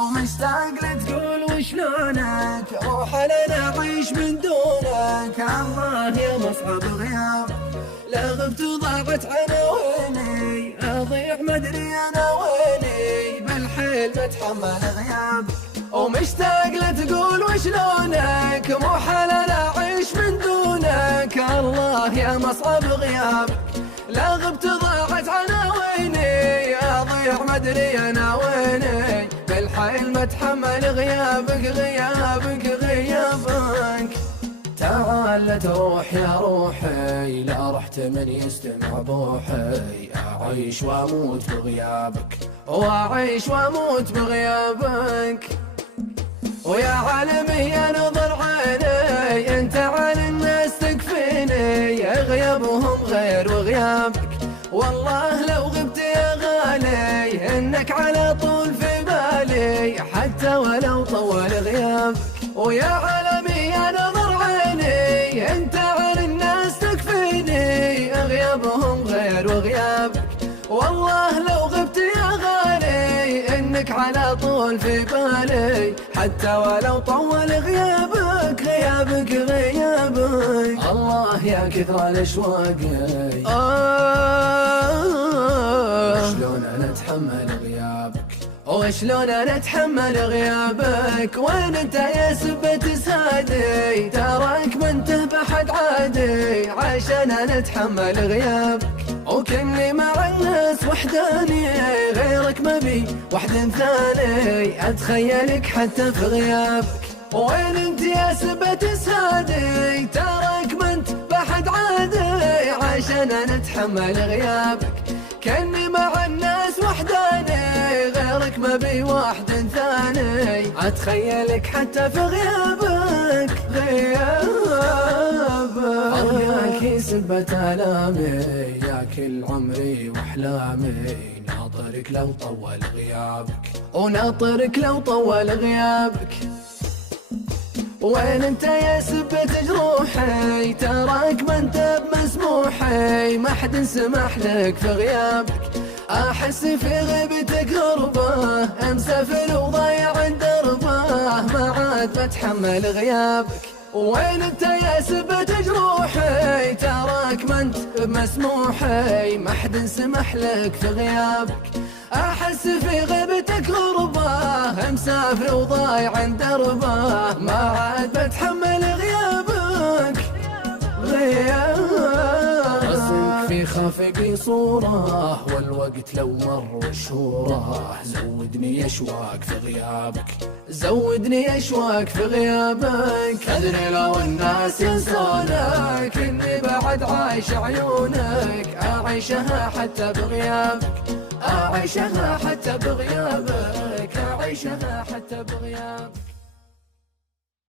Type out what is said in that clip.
ومشتاق لتقول وشلونك، روح لنا عيش من دونك. الله يا مصعب غيابك، لا غبت وضاعت عناويني، اضيع مدري انا ويني، بالحيل بتحمل غيابك. ومشتاق لتقول وشلونك، مو حلال اعيش من دونك. الله يا مصعب غيابك، لا غبت ضاعت عناويني، اضيع مدري انا ويني، بالحيل بتحمل غيابك غيابك غيابك. تعال لا تروح يا روحي، لا رحت من يستمع بوحي، اعيش واموت بغيابك، واعيش واموت بغيابك. ويا عالمي يا نظر عيني، انت عن الناس تكفيني، غيابهم غير وغيابك. والله لو غبت يا غالي، انك على طول في بالي، حتى ولو طول غيابك. ويا عالمي يا نظر عيني، انت عن الناس تكفيني، غيابهم غير وغيابك. والله لو غبت يا غالي، انك على طول في بالي، حتى ولو طول غيابك غيابك غيابك. الله يا كثر الاشواق، شلون انا اتحمل غيابك، وشلون انا اتحمل غيابك. وين انت يا سبة سادي، تراك ما انته بحد عادي، عشان انا اتحمل غيابك. وكني مع الناس وحداني، غيرك ما بي وحد ثاني، اتخيلك حتى في غيابك. وين انت يا سبة سادي، تراك ما انت بحد عادي، عشان انا اتحمل غيابك. كني مع الناس وحداني، غيرك ما بي واحد ثاني، اتخيلك حتى في غيابك غيابك. ياك سبة آلامي، يا كل عمري واحلامي، ناطرك لو طول غيابك، وناطرك لو طول غيابك. وين انت يا سبة جروحي، تراك ما انت بمسموحي، ما حد سمح لك في غيابك. احس في غيبتك غربة، مسافر وضايع عند دربه، ما عاد بتحمل غيابك. وين انت يا سبة جروحي، تراك ما انت بمسموحي، ما حد سمح لك في غيابك. احس في غيبتك غربة، مسافر وضايع عند دربه، ما عاد بتحمل غيابك غيابك. رسمك في خافقي صورة، والوقت لو مر وشوره، زودني اشواق في غيابك، زودني اشواق في غيابك. ادري لو الناس ينسونك، اني بعد عايش عيونك، اعيشها حتى بغيابك، أعيشها حتى بغيابك، أعيشها حتى بغيابك.